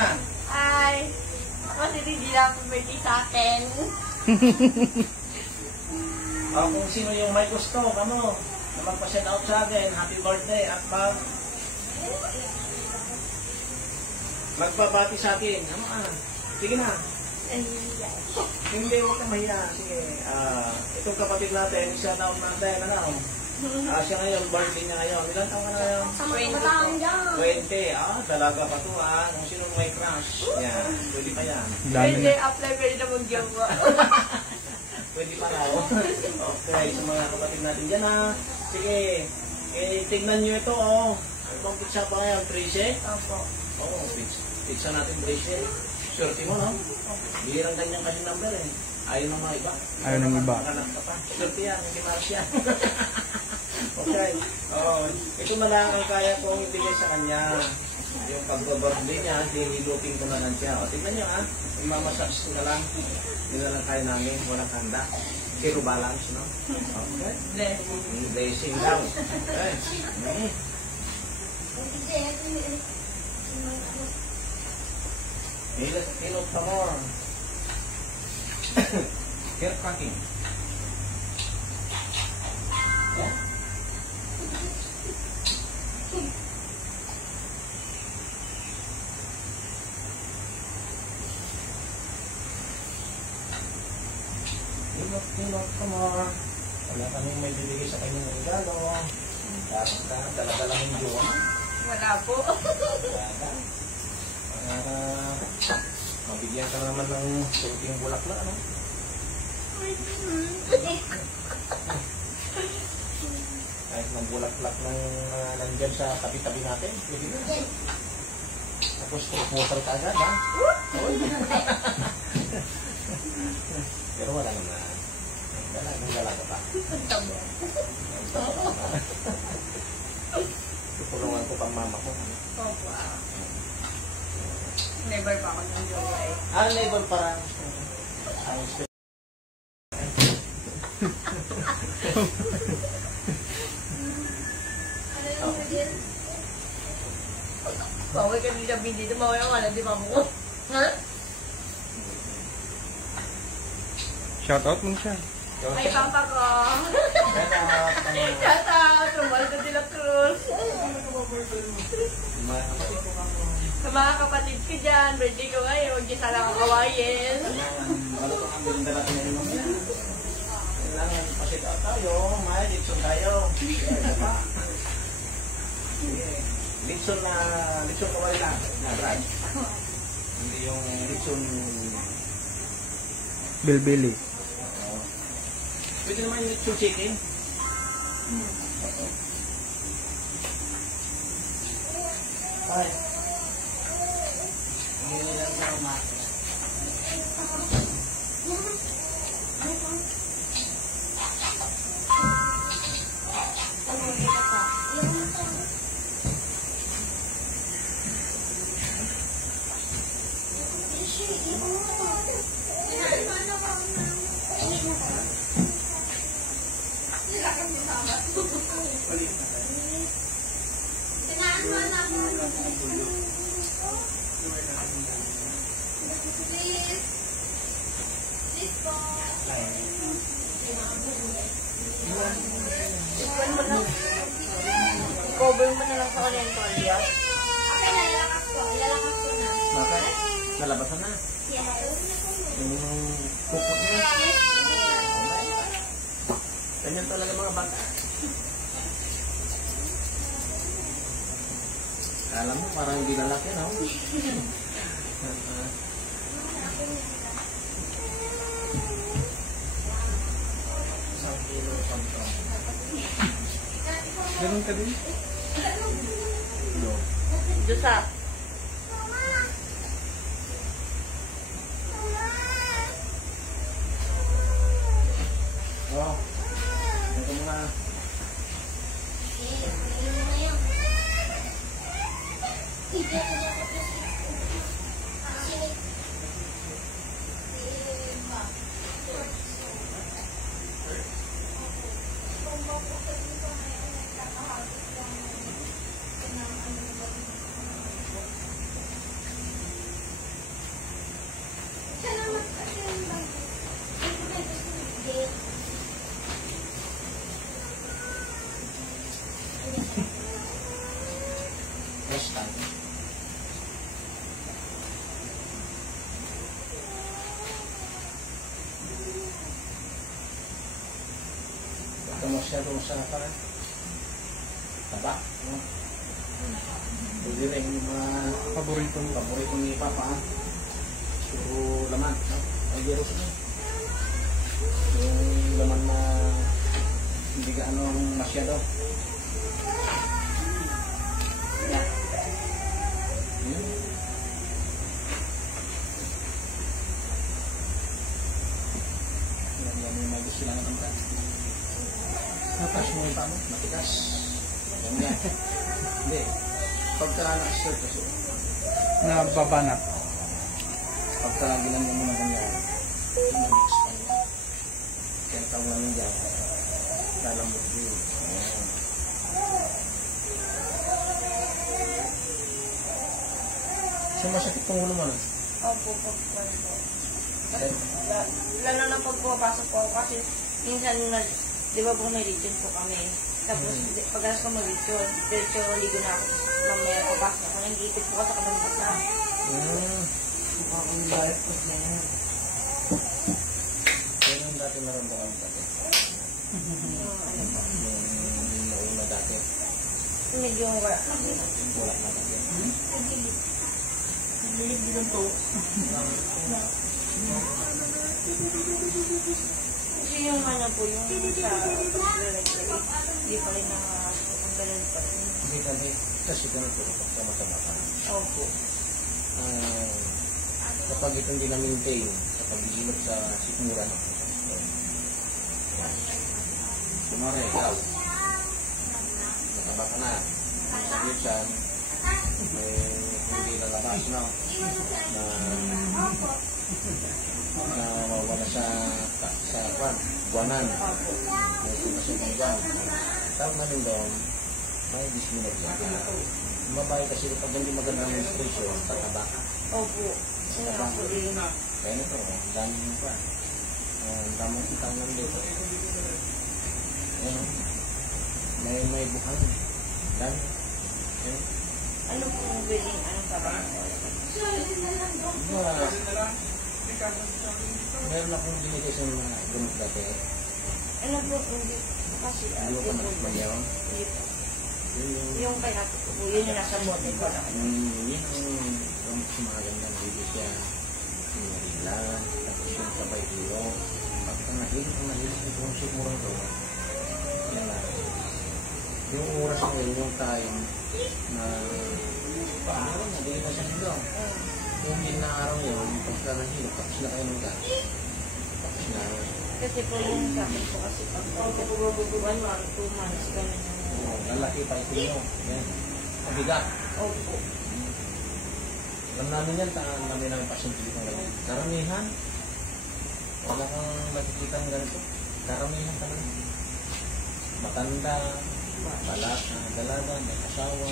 na. Hi! Kasi hindi na birthday sa akin. Kung sino yung may gusto, kamo, na magpa-send out sa akin, happy birthday at magbabati sa akin. Sige na. Hindi, huwag kang mahiya. Sige. Itong kapatid natin, shout out natin. Siya ngayon, birthday niya ngayon. Ilan taong ka na ngayon? 20. Dalaga pa to Kung sino may crush. Yan. Pwede pa yan. Pwede apply, pwede na mag-jowa. Pwede pa raw. Okay, sa mga kapatid natin dyan Sige. Tignan nyo ito Ibang pizza pa ngayon, 13? Opo. Pizza natin 13. Swerte mo, no? Bihirang ganyan kasi number Ayaw ng mga iba. Ayaw ng iba. Swerte yan, hindi maras yan. Okay. Ito na lang ang kaya kong ibigay sa kanya. Yung pag-birthday niya, dinilupin ko na lang siya. Tignan nyo Imamasage ko na lang. Hindi na lang tayo namin. Walang handa. Zero balance, no? Okay. Blessing daw. Okay. Hilot pa more. Hair cracking. Hilot pa more. Wala kaming may bibigay sa kanyang regalo. Dala-dala ng jowa. Wala po. Mabigyan ka naman ng kunting bulak na, Kahit ng bulak-bulak ng nandyan sa tabi-tabi natin, pwede na. Tapos proposal ka agad, Pero wala naman. Dala ka pa. Tutulungan ko pang mama ko. Opo. Never pa ako ng jowa Never parang. Bawal ka nila dito, bawal ang alam, di ba mo? Shout out mo siya. Ay, papa ko. Shout out. Romualdo de la Cruz. Sa mga kapatid ko dyan, birthday ko ngayon, huwag niyo sana akong kawayin. Kailangan pasit out tayo, may Litson tayo. Litson kawali lang. Hindi yung Litson Bilbili. Pwede naman yung Litson chicken. Ay. Hindi lang sa umakas. Cover mo na lang sa kanyang tuwalya. Okay na, lalakas ko na. Bakit? Nalabasan na? Yes. Yung kukot niya? Yes. Ganyan talaga mga bata. Alam mo, parang hindi lalaki, no? Ganun ka din? Dusa. Ito muna. masyadong sa taba. No? Pwede rin yung mga paborito ni Papa. Puro laman. No? Ay, gero siya. Yung laman na hindi ka masyado. Yan. May gusto lang ang tanda. Matigas mo yung pamo. Matigas. Yan. Hindi. Pagka na-assert kasi. Nababanat. Pagka ginanyan mo na ganyan. Mix pa niya. Kaya tawag namin dyan. Lalambot yun. Ayan. So masakit pang ulo mo na? Opo, pagpuan po. Lalo na pag pumapasok po ako kasi minsan, di ba po may region po kami. Tapos pag-alas ko mag-region, diretso ligo na ako. Mamaya papasok ako, nag-iipit po ako sa kadambat na. Mukha kong bayat ko na yan. Kaya yung dati naramdaman dati. Yung nauna dati. Medyo wala. Wala na dati. Nagbilig-bigan to. Kasi yung po, yung sa pag-relate, hindi pa rin ang ganun pa rin. Hindi kami, kasi ganun po sa mata-mata. Opo. Kapag ito hindi na-maintain, kapag isilot sa sikmura na. Kumari, ikaw. Nakaba ka na. Saglit siya. May hindi lalabas, no? Na mawala sa buwanan. May sumasok ng buwan. Tawag namin doon, may disminag yan. Mabahay kasi kapag hindi magandang menstruation, tataba ka. Opo. Sino po din? Kaya nito, ang dami mo pa. Ang damang itang lang dito. Ayan, may buhang. Dami. Ayan. Ano po ang pwedeng trabaho? Meron akong binigay sa mga gamot dati. Ano po, hindi kasi Hindi mo pa natikman yun? Hindi po. Yung kay natin po, yun yung nasa bote ko lang. Yun ang gamot sa mga gandang bibig siya. Sinarilan, tapos yung sabay ilo. Pagka nahilig ito ang sumurang doon. Yan na. Yung oras ngayon, yung time na paano rin, nabili na siya nito. Yung ginaraw yun, pagka nahilip, tapos na kayo ng gas. Tapos na. Kasi po yung sa akin po kasi pag 1 month, 2 months, gano'n yung... Lalaki pa ito nyo. Yan. Mabigat. Opo. Alam namin yan, namin namin pasyente dito ngayon. Karamihan. Wala kang makikita ng ganito. Karamihan talaga. Matanda, dalaga, may asawa,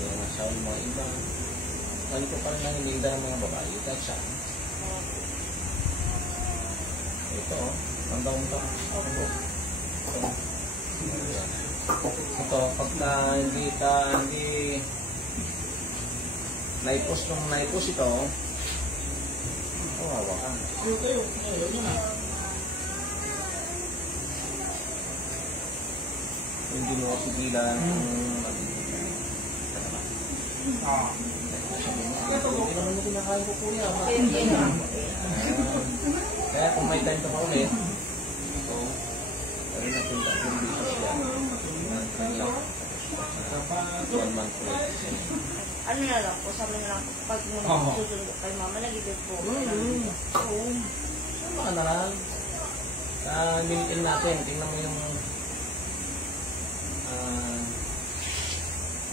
may asawa ng mga iba. Ganito pa rin nanginilda ng mga babae. Kahit saan. Ito, ang taong-taong. Ito, pagka hindi naipos ito, kawawa ka. Hindi mo sigilan hindi naman mo kinakain ko kuya. Kaya kung may time ka pa ulit, so, pwede natin tatlong bisos yan. Dapat 1 month ulit. Ano na lang po, sabi na lang po, pag muna susundo kay mama, nag-ibig po. Oo. Ano ka na lang? Mintin natin, tingnan mo yung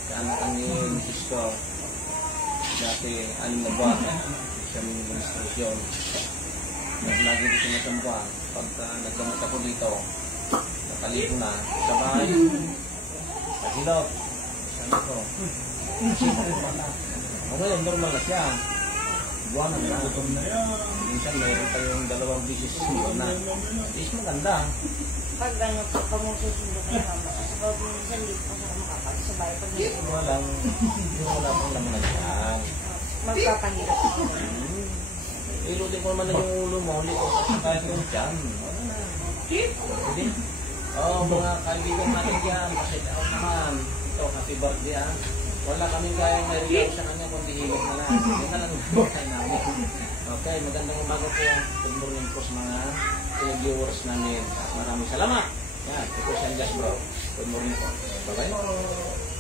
kaanak ni Francisco. Dati, 6 na buwan. Siya may menstruation. Lagi dito na siyang buwan. Pagka naggamot ako dito, nakaligo na, sa bahay. Sa hilot. Saan ko? Okay, normal na siya. Buwan na na. Minsan mayroon tayong 2 bisis na. Is maganda. Pag gano'n po, pag susundo kay mama, kasi pag minsan hindi po siya makapag-sabay. Pag Wala pang laman na dyan. magpapahirap ako. Ilutin ko naman na yung ulo mo, ulit ko sa kahit yung dyan. Pwede. Mga kaibigan natin dyan, pasit out naman. Ito, happy birthday ah. Wala kaming kayang na-react sa kanya, kundi hilot na lang. Yun na lang ang buhay namin. Okay, magandang umaga po. Good morning po sa mga viewers namin. Maraming salamat. Yan, ito po siya bro. Good morning po. Bye-bye.